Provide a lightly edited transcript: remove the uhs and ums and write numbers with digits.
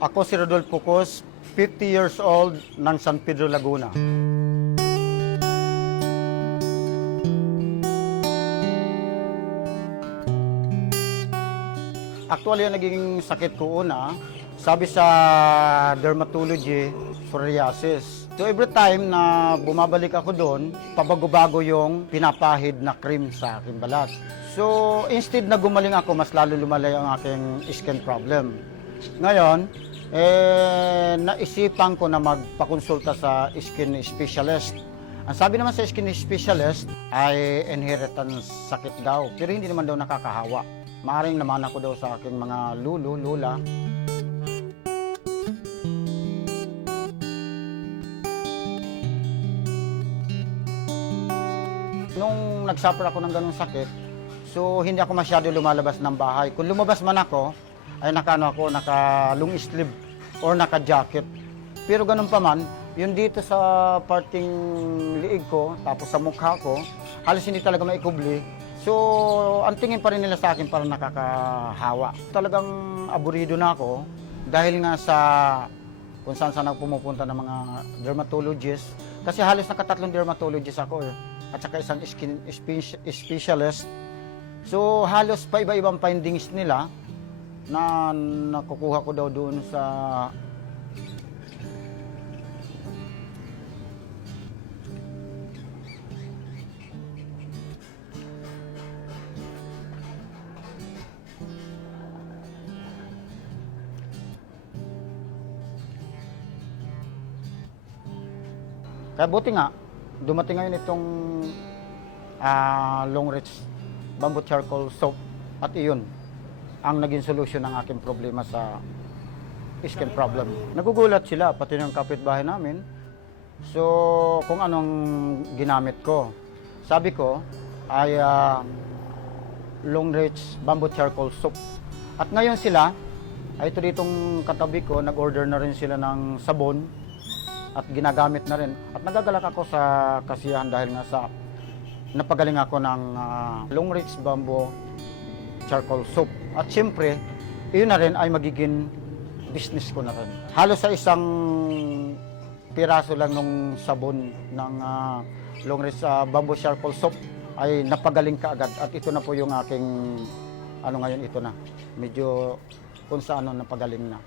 Ako si Rodolfo Cos, 50 years old ng San Pedro, Laguna. Actually, ang naging sakit ko una, sabi sa dermatology, psoriasis. So every time na bumabalik ako doon, pabago-bago yung pinapahid na cream sa aking balat. So instead na gumaling ako, mas lalo lumalay ang aking skin problem. Ngayon, naisipan ko na magpakonsulta sa skin specialist. Ang sabi naman sa skin specialist ay inheritance sakit daw, pero hindi naman daw nakakahawa. Maaring naman ako daw sa aking mga lula. Nung nagsuffer ako ng ganung sakit, so hindi ako masyado lumalabas ng bahay. Kung lumabas man ako, ay naka long sleeve or naka-jacket. Pero ganun pa man, yun dito sa parting liig ko, tapos sa mukha ko, halos hindi talaga maikubli. So, ang tingin pa rin nila sa akin parang nakakahawa. Talagang aburido na ako dahil nga sa kung saan ako pumupunta ng mga dermatologist. Kasi halos nakatatlong dermatologist ako at saka isang skin specialist. So, halos pa iba-ibang findings nila na nakukuha ko daw doon sa kaya buti nga, dumating ngayon itong Long Reach Bamboo Charcoal Soap at iyon ang naging solusyon ng aking problema sa skin problem. Nagugulat sila, pati ng kapitbahay namin. So, kung anong ginamit ko. Sabi ko ay Long Reach Bamboo Charcoal Soap. At ngayon sila, ay ito ditong katabi ko, nag-order na rin sila ng sabon at ginagamit na rin. At nagagalak ako sa kasiyahan dahil nga sa napagaling ako ng Long Reach Bamboo Charcoal Soap. At siyempre, iyon na rin ay magiging business ko na rin. Halos sa isang piraso lang ng sabon ng Long Reach Bamboo Charcoal Soap ay napagaling ka agad. At ito na po yung aking, ngayon ito na. Medyo kung saan napagaling na.